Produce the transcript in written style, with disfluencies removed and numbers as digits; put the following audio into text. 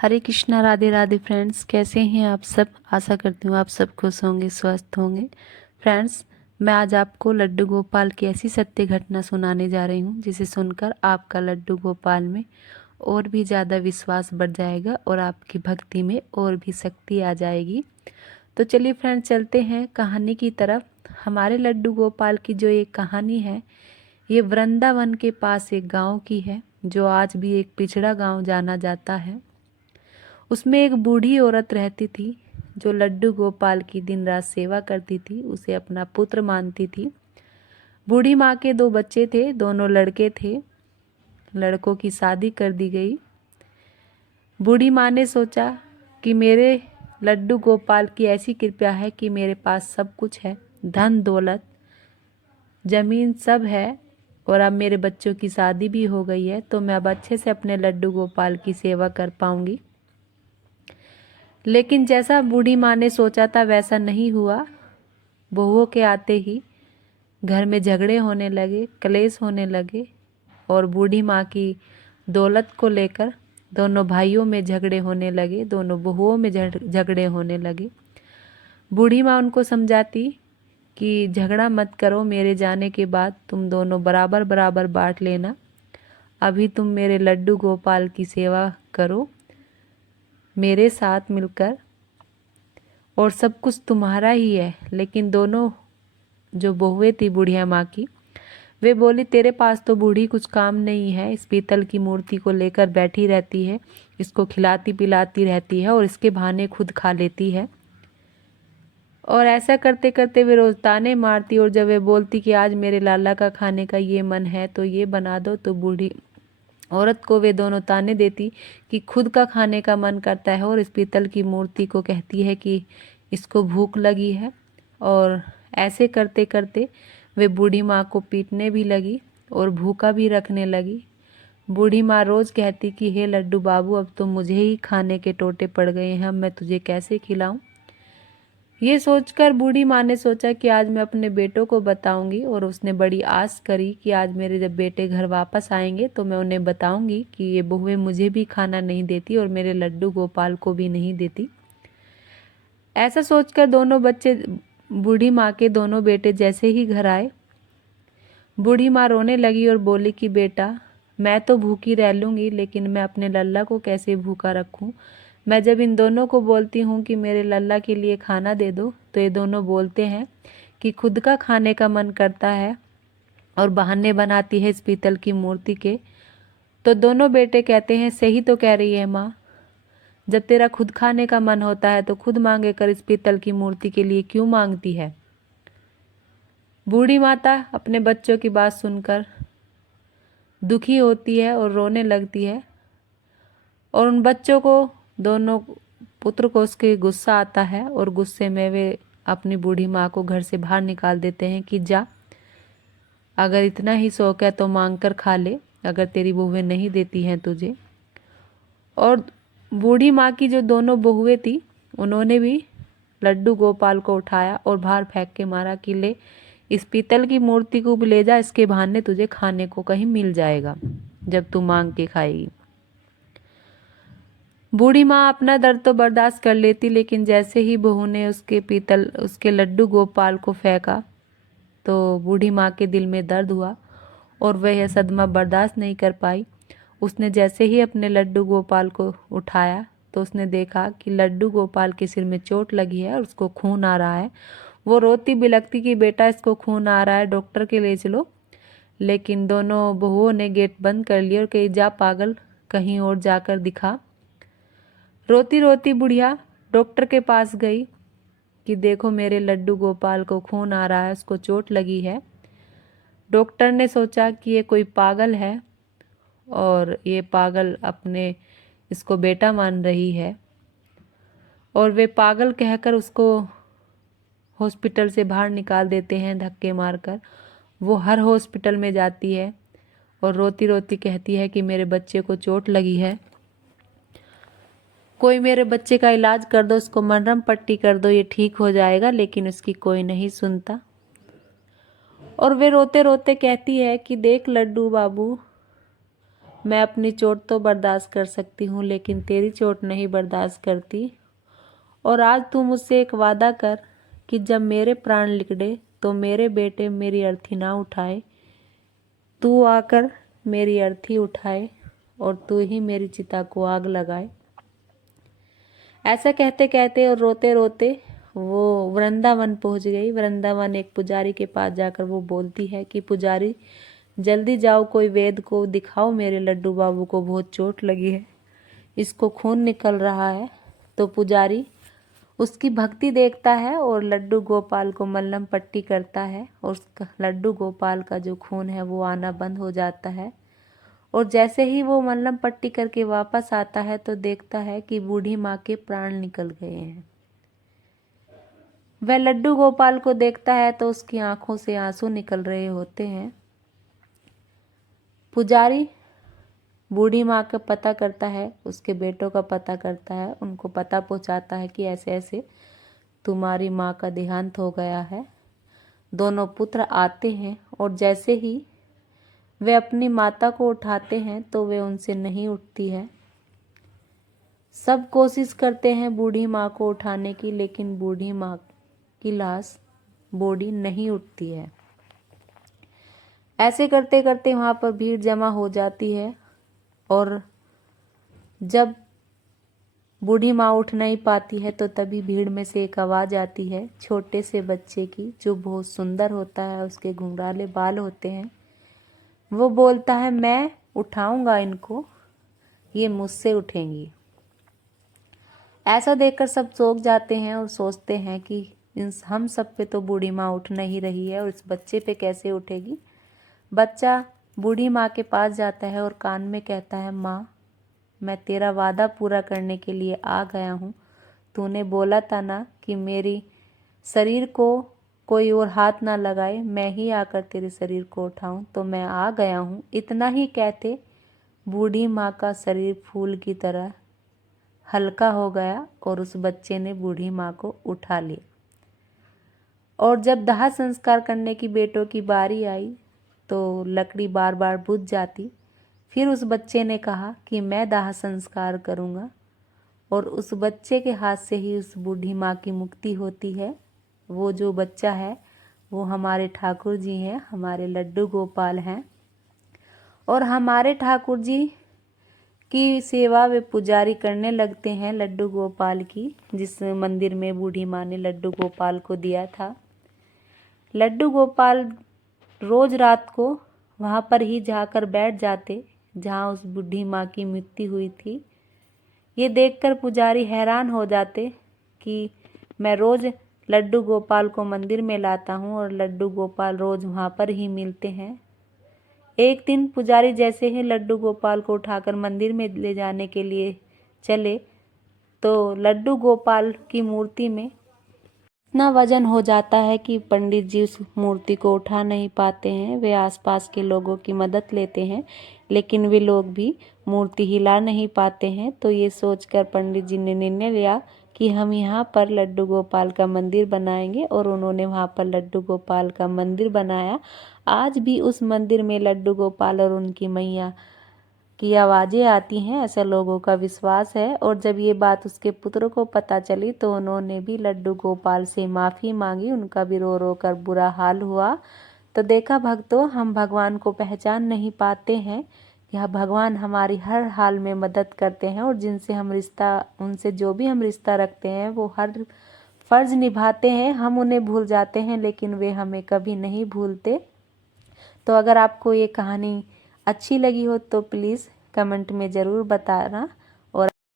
हरे Krishna, Radhe Radhe friends. कैसे हैं आप सब? आशा करती हूँ आप सब खुश होंगे, स्वस्थ होंगे। फ्रेंड्स, मैं आज आपको लड्डू गोपाल की ऐसी सत्य घटना सुनाने जा रही हूँ जिसे सुनकर आपका लड्डू गोपाल में और भी ज़्यादा विश्वास बढ़ जाएगा और आपकी भक्ति में और भी शक्ति आ जाएगी। तो चलिए फ्रेंड्स, चलते हैं कहानी की तरफ। हमारे लड्डू गोपाल की जो एक कहानी है, ये वृंदावन के पास एक गाँव की है, जो आज भी एक पिछड़ा गाँव जाना जाता है। उसमें एक बूढ़ी औरत रहती थी जो लड्डू गोपाल की दिन रात सेवा करती थी, उसे अपना पुत्र मानती थी। बूढ़ी माँ के 2 बच्चे थे, दोनों लड़के थे। लड़कों की शादी कर दी गई। बूढ़ी माँ ने सोचा कि मेरे लड्डू गोपाल की ऐसी कृपा है कि मेरे पास सब कुछ है, धन दौलत जमीन सब है, और अब मेरे बच्चों की शादी भी हो गई है, तो मैं अब अच्छे से अपने लड्डू गोपाल की सेवा कर पाऊंगी। लेकिन जैसा बूढ़ी माँ ने सोचा था वैसा नहीं हुआ। बहुओं के आते ही घर में झगड़े होने लगे, कलेश होने लगे, और बूढ़ी माँ की दौलत को लेकर दोनों भाइयों में झगड़े होने लगे, दोनों बहुओं में झगड़े होने लगे। बूढ़ी माँ उनको समझाती कि झगड़ा मत करो, मेरे जाने के बाद तुम दोनों बराबर बराबर बांट लेना। अभी तुम मेरे लड्डू गोपाल की सेवा करो मेरे साथ मिलकर, और सब कुछ तुम्हारा ही है। लेकिन दोनों जो बहुएं थी बुढ़िया माँ की, वे बोली, तेरे पास तो बूढ़ी कुछ काम नहीं है, इस पीतल की मूर्ति को लेकर बैठी रहती है, इसको खिलाती पिलाती रहती है और इसके बहाने खुद खा लेती है। और ऐसा करते करते वे रोज ताने मारती, और जब वे बोलती कि आज मेरे लाला का खाने का ये मन है तो ये बना दो, तो बूढ़ी औरत को वे दोनों ताने देती कि खुद का खाने का मन करता है, और इस पीतल की मूर्ति को कहती है कि इसको भूख लगी है। और ऐसे करते करते वे बूढ़ी माँ को पीटने भी लगी और भूखा भी रखने लगी। बूढ़ी माँ रोज कहती कि हे लड्डू बाबू, अब तो मुझे ही खाने के टोटे पड़ गए हैं, मैं तुझे कैसे खिलाऊं। ये सोचकर बूढ़ी माँ ने सोचा कि आज मैं अपने बेटों को बताऊंगी, और उसने बड़ी आस करी कि आज मेरे जब बेटे घर वापस आएंगे तो मैं उन्हें बताऊंगी कि ये बहुएं मुझे भी खाना नहीं देती और मेरे लड्डू गोपाल को भी नहीं देती। ऐसा सोचकर दोनों बच्चे, बूढ़ी माँ के दोनों बेटे जैसे ही घर आए, बूढ़ी माँ रोने लगी और बोली कि बेटा, मैं तो भूखी रह लूँगी, लेकिन मैं अपने लल्ला को कैसे भूखा रखूँ। मैं जब इन दोनों को बोलती हूँ कि मेरे लल्ला के लिए खाना दे दो, तो ये दोनों बोलते हैं कि खुद का खाने का मन करता है, और बहाने बनाती है इस पीतल की मूर्ति के। तो दोनों बेटे कहते हैं, सही तो कह रही है माँ, जब तेरा खुद खाने का मन होता है तो खुद मांगे कर, इस पीतल की मूर्ति के लिए क्यों मांगती है। बूढ़ी माता अपने बच्चों की बात सुनकर दुखी होती है और रोने लगती है, और उन बच्चों को, दोनों पुत्र को, उसके गुस्सा आता है, और गुस्से में वे अपनी बूढ़ी माँ को घर से बाहर निकाल देते हैं कि जा, अगर इतना ही शौक है तो मांग कर खा ले, अगर तेरी बहुएं नहीं देती हैं तुझे। और बूढ़ी माँ की जो दोनों बहुएं थी, उन्होंने भी लड्डू गोपाल को उठाया और बाहर फेंक के मारा कि ले, इस पीतल की मूर्ति को भी ले जा, इसके बहाने तुझे खाने को कहीं मिल जाएगा जब तू मांग के खाएगी। बूढ़ी माँ अपना दर्द तो बर्दाश्त कर लेती, लेकिन जैसे ही बहू ने उसके लड्डू गोपाल को फेंका, तो बूढ़ी माँ के दिल में दर्द हुआ और वह यह सदमा बर्दाश्त नहीं कर पाई। उसने जैसे ही अपने लड्डू गोपाल को उठाया, तो उसने देखा कि लड्डू गोपाल के सिर में चोट लगी है और उसको खून आ रहा है। वो रोती बिलखती कि बेटा, इसको खून आ रहा है, डॉक्टर के ले चलो। लेकिन दोनों बहुओं ने गेट बंद कर लिया और कही, जा पागल, कहीं और जाकर दिखा। रोती रोती बुढ़िया डॉक्टर के पास गई कि देखो, मेरे लड्डू गोपाल को खून आ रहा है, उसको चोट लगी है। डॉक्टर ने सोचा कि ये कोई पागल है, और ये पागल अपने इसको बेटा मान रही है, और वे पागल कहकर उसको हॉस्पिटल से बाहर निकाल देते हैं धक्के मारकर। वो हर हॉस्पिटल में जाती है और रोती रोती कहती है कि मेरे बच्चे को चोट लगी है, कोई मेरे बच्चे का इलाज कर दो, उसको मरहम पट्टी कर दो, ये ठीक हो जाएगा। लेकिन उसकी कोई नहीं सुनता, और वे रोते रोते कहती है कि देख लड्डू बाबू, मैं अपनी चोट तो बर्दाश्त कर सकती हूँ, लेकिन तेरी चोट नहीं बर्दाश्त करती। और आज तू मुझसे एक वादा कर कि जब मेरे प्राण निकले तो मेरे बेटे मेरी अर्थी ना उठाए। तू आकर मेरी अर्थी उठाए और तू ही मेरी चिता को आग लगाए। ऐसा कहते कहते और रोते रोते वो वृंदावन पहुंच गई। वृंदावन एक पुजारी के पास जाकर वो बोलती है कि पुजारी जल्दी जाओ, कोई वैद्य को दिखाओ, मेरे लड्डू बाबू को बहुत चोट लगी है, इसको खून निकल रहा है। तो पुजारी उसकी भक्ति देखता है और लड्डू गोपाल को मल्लम पट्टी करता है और उसका लड्डू गोपाल का जो खून है वो आना बंद हो जाता है। और जैसे ही वो मल्लम पट्टी करके वापस आता है तो देखता है कि बूढ़ी माँ के प्राण निकल गए हैं। वह लड्डू गोपाल को देखता है तो उसकी आंखों से आंसू निकल रहे होते हैं। पुजारी बूढ़ी माँ का पता करता है, उसके बेटों का पता करता है, उनको पता पहुँचाता है कि ऐसे ऐसे तुम्हारी माँ का देहांत हो गया है। दोनों पुत्र आते हैं और जैसे ही वे अपनी माता को उठाते हैं तो वे उनसे नहीं उठती है। सब कोशिश करते हैं बूढ़ी माँ को उठाने की, लेकिन बूढ़ी माँ की लाश बॉडी नहीं उठती है। ऐसे करते करते वहाँ पर भीड़ जमा हो जाती है और जब बूढ़ी माँ उठ नहीं पाती है तो तभी भीड़ में से एक आवाज़ आती है छोटे से बच्चे की, जो बहुत सुंदर होता है, उसके घुंघराले बाल होते हैं। वो बोलता है मैं उठाऊंगा इनको, ये मुझसे उठेंगी। ऐसा देखकर सब चौंक जाते हैं और सोचते हैं कि हम सब पे तो बूढ़ी माँ उठ नहीं रही है और इस बच्चे पे कैसे उठेगी। बच्चा बूढ़ी माँ के पास जाता है और कान में कहता है, माँ मैं तेरा वादा पूरा करने के लिए आ गया हूँ। तूने बोला था ना कि मेरी शरीर को कोई और हाथ ना लगाए, मैं ही आकर तेरे शरीर को उठाऊं, तो मैं आ गया हूँ। इतना ही कहते बूढ़ी माँ का शरीर फूल की तरह हल्का हो गया और उस बच्चे ने बूढ़ी माँ को उठा लिया। और जब दाह संस्कार करने की बेटों की बारी आई तो लकड़ी बार बार बुझ जाती। फिर उस बच्चे ने कहा कि मैं दाह संस्कार करूँगा और उस बच्चे के हाथ से ही उस बूढ़ी माँ की मुक्ति होती है। वो जो बच्चा है वो हमारे ठाकुर जी हैं, हमारे लड्डू गोपाल हैं। और हमारे ठाकुर जी की सेवा वे पुजारी करने लगते हैं लड्डू गोपाल की, जिस मंदिर में बूढ़ी माँ ने लड्डू गोपाल को दिया था। लड्डू गोपाल रोज रात को वहाँ पर ही जाकर बैठ जाते जहाँ उस बूढ़ी माँ की मृत्यु हुई थी। ये देखकर पुजारी हैरान हो जाते कि मैं रोज लड्डू गोपाल को मंदिर में लाता हूँ और लड्डू गोपाल रोज वहाँ पर ही मिलते हैं। एक दिन पुजारी जैसे ही लड्डू गोपाल को उठाकर मंदिर में ले जाने के लिए चले तो लड्डू गोपाल की मूर्ति में इतना वजन हो जाता है कि पंडित जी उस मूर्ति को उठा नहीं पाते हैं। वे आसपास के लोगों की मदद लेते हैं, लेकिन वे लोग भी मूर्ति हिला नहीं पाते हैं। तो ये सोचकर पंडित जी ने निर्णय लिया कि हम यहाँ पर लड्डू गोपाल का मंदिर बनाएंगे और उन्होंने वहाँ पर लड्डू गोपाल का मंदिर बनाया। आज भी उस मंदिर में लड्डू गोपाल और उनकी मैया की आवाज़ें आती हैं, ऐसा लोगों का विश्वास है। और जब ये बात उसके पुत्र को पता चली तो उन्होंने भी लड्डू गोपाल से माफ़ी मांगी। उनका भी रो रो कर बुरा हाल हुआ। तो देखा भक्तों, हम भगवान को पहचान नहीं पाते हैं। यह भगवान हमारी हर हाल में मदद करते हैं और जिनसे हम रिश्ता, उनसे जो भी हम रिश्ता रखते हैं वो हर फर्ज निभाते हैं। हम उन्हें भूल जाते हैं लेकिन वे हमें कभी नहीं भूलते। तो अगर आपको ये कहानी अच्छी लगी हो तो प्लीज़ कमेंट में ज़रूर बताना।